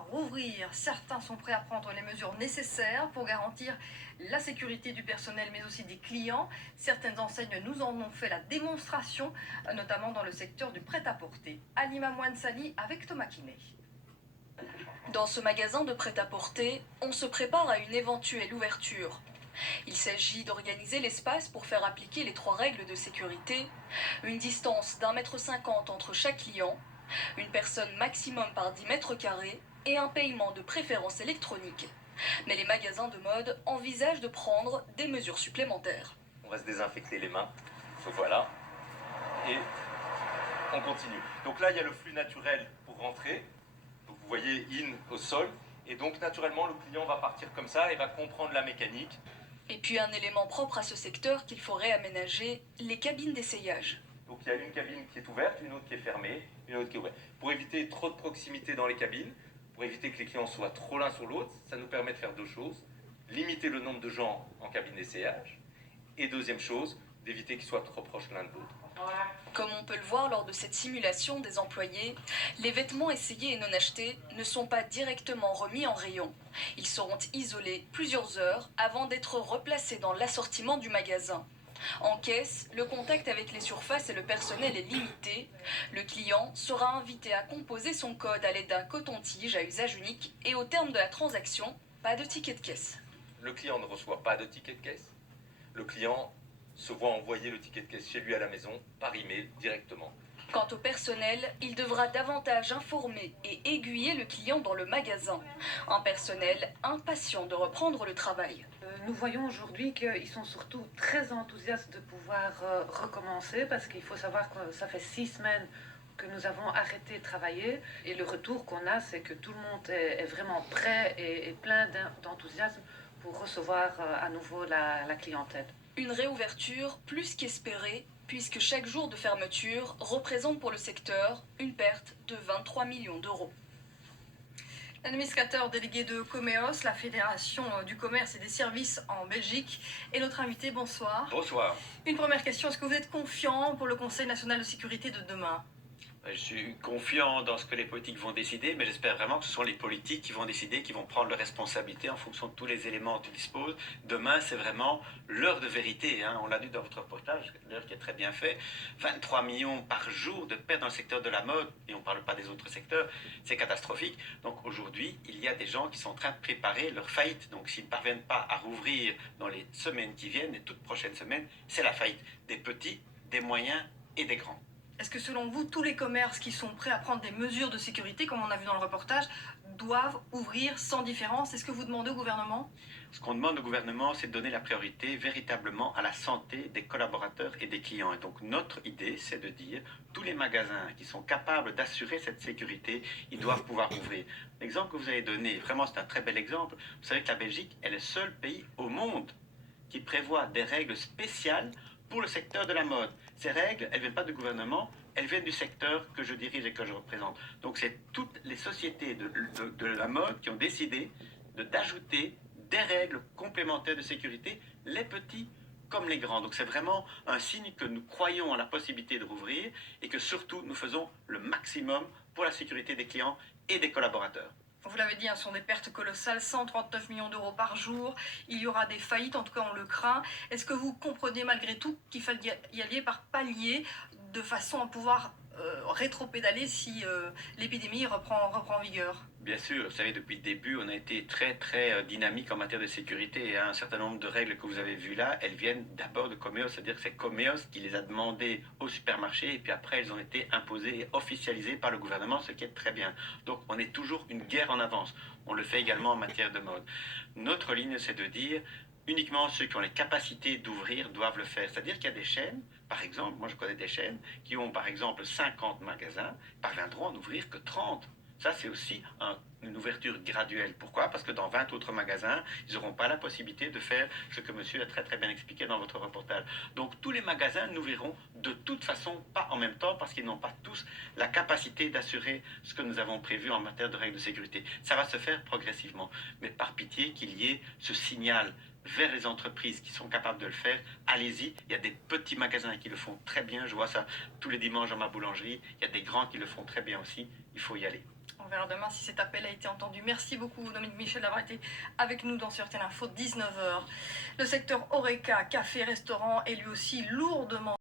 pouvoir rouvrir. Certains sont prêts à prendre les mesures nécessaires pour garantir la sécurité du personnel mais aussi des clients. Certaines enseignes nous en ont fait la démonstration, notamment dans le secteur du prêt-à-porter. Alima Mouansali avec Thomas Kiné. Dans ce magasin de prêt-à-porter, on se prépare à une éventuelle ouverture. Il s'agit d'organiser l'espace pour faire appliquer les 3 règles de sécurité, une distance d'1,50 m entre chaque client, une personne maximum par 10 mètres carrés et un paiement de préférence électronique. Mais les magasins de mode envisagent de prendre des mesures supplémentaires. On va se désinfecter les mains, voilà, et on continue. Donc là, il y a le flux naturel pour rentrer. Donc vous voyez in au sol, et donc naturellement, le client va partir comme ça et va comprendre la mécanique. Et puis un élément propre à ce secteur qu'il faut réaménager, les cabines d'essayage. Donc il y a une cabine qui est ouverte, une autre qui est fermée, une autre qui est ouverte. Pour éviter trop de proximité dans les cabines, pour éviter que les clients soient trop l'un sur l'autre, ça nous permet de faire 2 choses. Limiter le nombre de gens en cabine d'essayage, et deuxième chose, d'éviter qu'ils soient trop proches l'un de l'autre. Comme on peut le voir lors de cette simulation des employés, les vêtements essayés et non achetés ne sont pas directement remis en rayon. Ils seront isolés plusieurs heures avant d'être replacés dans l'assortiment du magasin. En caisse, le contact avec les surfaces et le personnel est limité. Le client sera invité à composer son code à l'aide d'un coton-tige à usage unique et au terme de la transaction, pas de ticket de caisse. Le client ne reçoit pas de ticket de caisse. Le client se voit envoyer le ticket de caisse chez lui à la maison par email directement. Quant au personnel, il devra davantage informer et aiguiller le client dans le magasin. Un personnel impatient de reprendre le travail. Nous voyons aujourd'hui qu'ils sont surtout très enthousiastes de pouvoir recommencer parce qu'il faut savoir que ça fait 6 semaines que nous avons arrêté de travailler et le retour qu'on a, c'est que tout le monde est vraiment prêt et plein d'enthousiasme pour recevoir à nouveau la clientèle. Une réouverture plus qu'espérée, puisque chaque jour de fermeture représente pour le secteur une perte de 23 millions d'euros. L'administrateur délégué de Comeos, la Fédération du commerce et des services en Belgique, est notre invité. Bonsoir. Bonsoir. Une première question, est-ce que vous êtes confiant pour le Conseil national de sécurité de demain ? Je suis confiant dans ce que les politiques vont décider, mais j'espère vraiment que ce sont les politiques qui vont décider, qui vont prendre leurs responsabilités en fonction de tous les éléments dont ils disposent. Demain, c'est vraiment l'heure de vérité. On l'a dit dans votre reportage, l'heure qui est très bien fait. 23 millions par jour de pertes dans le secteur de la mode, et on ne parle pas des autres secteurs, c'est catastrophique. Donc aujourd'hui, il y a des gens qui sont en train de préparer leur faillite. Donc s'ils ne parviennent pas à rouvrir dans les semaines qui viennent, les toutes prochaines semaines, c'est la faillite des petits, des moyens et des grands. Est-ce que selon vous, tous les commerces qui sont prêts à prendre des mesures de sécurité, comme on a vu dans le reportage, doivent ouvrir sans différence ? Est-ce que vous demandez au gouvernement ? Ce qu'on demande au gouvernement, c'est de donner la priorité véritablement à la santé des collaborateurs et des clients. Et donc notre idée, c'est de dire tous les magasins qui sont capables d'assurer cette sécurité, ils doivent pouvoir ouvrir. L'exemple que vous avez donné, vraiment c'est un très bel exemple. Vous savez que la Belgique est le seul pays au monde qui prévoit des règles spéciales pour le secteur de la mode. Ces règles, elles ne viennent pas du gouvernement, elles viennent du secteur que je dirige et que je représente. Donc c'est toutes les sociétés de la mode qui ont décidé d'ajouter des règles complémentaires de sécurité, les petits comme les grands. Donc c'est vraiment un signe que nous croyons en la possibilité de rouvrir et que surtout nous faisons le maximum pour la sécurité des clients et des collaborateurs. Vous l'avez dit, ce sont des pertes colossales, 139 millions d'euros par jour. Il y aura des faillites, en tout cas on le craint. Est-ce que vous comprenez malgré tout qu'il faille y aller par palier de façon à pouvoir rétropédaler si l'épidémie reprend vigueur ? Bien sûr, vous savez, depuis le début, on a été très dynamique en matière de sécurité et un certain nombre de règles que vous avez vues là, elles viennent d'abord de Comeos, c'est-à-dire que c'est Comeos qui les a demandées au supermarché et puis après elles ont été imposées et officialisées par le gouvernement, ce qui est très bien. Donc on est toujours une guerre en avance. On le fait également en matière de mode. Notre ligne, c'est de dire uniquement ceux qui ont les capacités d'ouvrir doivent le faire. C'est-à-dire qu'il y a des chaînes, par exemple, moi je connais des chaînes qui ont par exemple 50 magasins, parviendront à n'ouvrir que 30. Ça, c'est aussi une ouverture graduelle. Pourquoi ? Parce que dans 20 autres magasins, ils n'auront pas la possibilité de faire ce que monsieur a très bien expliqué dans votre reportage. Donc, tous les magasins n'ouvriront de toute façon pas en même temps parce qu'ils n'ont pas tous la capacité d'assurer ce que nous avons prévu en matière de règles de sécurité. Ça va se faire progressivement. Mais par pitié qu'il y ait ce signal vers les entreprises qui sont capables de le faire. Allez-y, il y a des petits magasins qui le font très bien, je vois ça tous les dimanches dans ma boulangerie, il y a des grands qui le font très bien aussi, il faut y aller. On verra demain si cet appel a été entendu. Merci beaucoup Dominique Michel d'avoir été avec nous dans RTL Info 19h. Le secteur Horeca, café, restaurant est lui aussi lourdement